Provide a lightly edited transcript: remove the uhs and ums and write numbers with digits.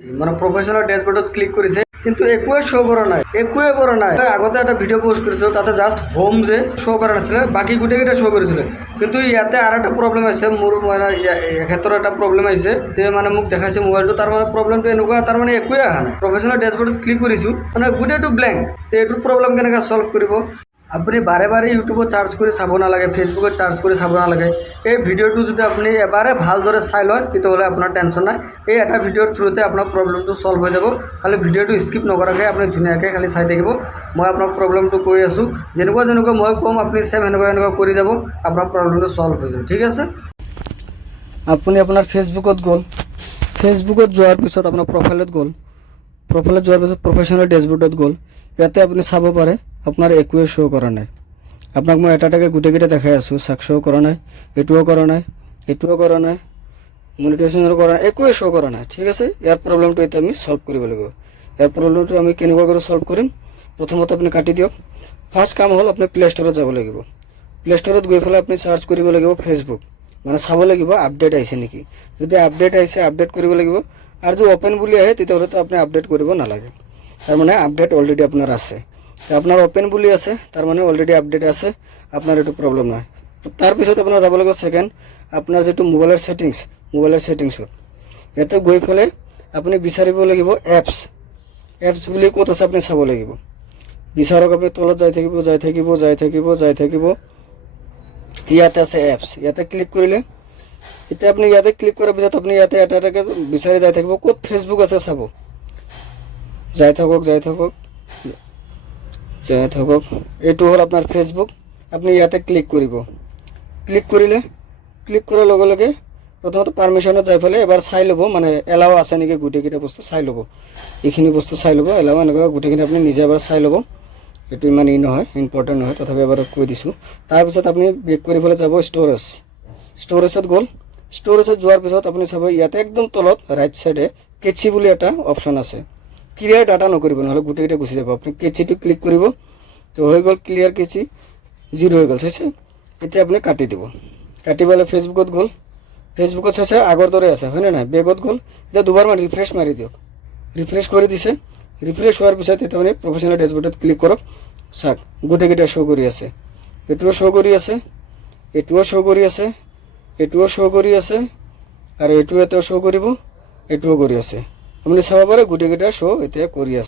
মানে professional ড্যাশবোৰ্ডত click কৰিছে কিন্তু একোৱে শ্ব' কৰা নাই আগতে এটা ভিডিঅ' পোষ্ট কৰিছিলোঁ তাতে জাষ্ট হোম যে শ্ব' কৰা নাছিলে বাকী গোটেইকেইটা শ্ব' কৰিছিলে কিন্তু ইয়াতে আৰু এটা প্ৰব্লেম আহিছে মোৰ মানে এখেতৰ এটা প্ৰব্লেম আহিছে তে মানে মোক দেখাইছে মোবাইলটো তাৰ মানে প্ৰব্লেমটো এনেকুৱা তাৰ মানে একোৱে অহা নাই প্ৰফেশনাল ড্যাশবোৰ্ডত ক্লিক কৰিছোঁ মানে গোটেইটো ব্লেংক তে এইটো প্ৰব্লেম কেনেকৈ ছল্ভ কৰিব আপুনি বাৰে বাৰে ইউটিউবত চাৰ্চ কৰি চাব নালাগে ফেচবুকত চাৰ্চ কৰি চাব নালাগে এই ভিডিঅ'টো যদি আপুনি এবাৰে ভালদৰে চাই লয় তেতিয়াহ'লে আপোনাৰ টেনশ্যন নাই এই এটা ভিডিঅ'ৰ থ্ৰুতে আপোনাৰ প্ৰব্লেমটো ছল্ভ হৈ যাব খালি ভিডিঅ'টো স্কিপ নকৰাকৈ আপুনি ধুনীয়াকৈ খালি চাই থাকিব মই আপোনাক প্ৰব্লেমটো কৈ আছোঁ যেনেকুৱা মই ক'ম আপুনি ছেম এনেকুৱা কৰি যাব আপোনাৰ প্ৰব্লেমটো ছল্ভ হৈ যাব ঠিক আছে আপুনি আপোনাৰ ফেচবুকত গ'ল ফেচবুকত যোৱাৰ পিছত আপোনাৰ প্ৰফাইলত যোৱাৰ পিছত প্ৰফেশনাল ড্যাশবোৰ্ডত গ'ল ইয়াতে আপুনি চাব পাৰে আপোনাৰ একোৱে শ্ব' কৰা নাই আপোনাক মই এটাকে গোটেইকেইটা দেখাই আছোঁ চাক শ্ব' কৰা নাই এইটোও কৰা নাই মনিটাইজেশ্যনৰ কৰা নাই একোৱে শ্ব' কৰা নাই ঠিক আছে ইয়াৰ প্ৰব্লেমটো এতিয়া আমি ছল্ভ কৰিব লাগিব ইয়াৰ প্ৰব্লেমটো আমি কেনেকুৱা কৰি ছল্ভ কৰিম প্ৰথমতে আপুনি কাটি দিয়ক ফাৰ্ষ্ট কাম হ'ল আপুনি প্লে ষ্টৰত যাব লাগিব প্লে ষ্টৰত গৈ পেলাই আপুনি চাৰ্চ কৰিব লাগিব ফেচবুক মানে চাব লাগিব আপডেট আহিছে নেকি যদি আপডেট আহিছে আপডেট কৰিব লাগিব আৰু যদি ওপেন বুলি আহে তেতিয়াহ'লেতো আপুনি আপডেট কৰিব নালাগে তাৰমানে আপডেট অলৰেডি আপোনাৰ আছে আপোনাৰ ওপেন বুলি আছে তাৰমানে অলৰেডি আপডেট আছে আপোনাৰ এইটো প্ৰব্লেম নাই তাৰপিছত আপোনাৰ যাব লাগিব সেকেন্ড আপোনাৰ যেটো মোবাইলৰ সেটিংছত ইয়াতে গৈ পেলাই আপুনি বিচাৰিব লাগিব এপছ বুলি ক'ত আছে আপুনি চাব লাগিব বিচাৰক আপুনি তলত যাই থাকিব ইয়াতে আছে এপছ ইয়াতে ক্লিক কৰিলে এতিয়া আপুনি ইয়াতে ক্লিক কৰাৰ পিছত আপুনি ইয়াতে এটাকে বিচাৰি যাই থাকিব ক'ত ফেচবুক আছে চাব যাই থাকক এইটো হ'ল আপোনাৰ ফেচবুক আপুনি ইয়াতে ক্লিক কৰিব ক্লিক কৰাৰ লগে লগে প্ৰথমতে পাৰমিশনত যাই পেলাই এবাৰ চাই ল'ব মানে এলাও আছে নেকি গোটেইকেইটা বস্তু চাই ল'ব এইখিনি বস্তু চাই ল'ব এলাও এনেকুৱা গোটেইখিনি আপুনি নিজে এবাৰ চাই ল'ব এইটো ইমান নহয় ইম্পৰ্টেণ্ট নহয় তথাপি এবাৰ কৈ দিছোঁ তাৰপিছত আপুনি বেক কৰি পেলাই যাব ষ্ট'ৰেজত গ'ল ষ্ট'ৰেজত যোৱাৰ পিছত আপুনি চাব ইয়াতে একদম তলত ৰাইট চাইডে কেচি বুলি এটা অপশ্যন আছে ক্লিয়াৰ ডাটা নকৰিব নহ'লে গোটেইকেইটা গুচি যাব আপুনি কেচিটো ক্লিক কৰিব তো হৈ গ'ল ক্লিয়াৰ কেচি 0 হৈ গ'ল চাইছে এতিয়া আপুনি কাটি দিব কাটি পেলাই ফেচবুকত চাইছে আগৰ দৰে আছে হয়নে নাই বেগত গ'ল এতিয়া দুবাৰমান ৰিফ্ৰেছ মাৰি দিয়ক ৰিফ্ৰেছ কৰি দিছে ৰিফ্ৰেছ হোৱাৰ পিছত এতিয়া আপুনি প্ৰফেশনাল ড্যাশবোৰ্ডত ক্লিক কৰক চাওক গোটেইকেইটা শ্ব' কৰি আছে এইটোও শ্ব' কৰি আছে এইটোও শ্ব' কৰি আছে আৰু এইটোও শ্ব' কৰিব এইটোও কৰি আছে আপুনি চাব পাৰে গোটেইকেইটা শ্ব' এতিয়া কৰি আছে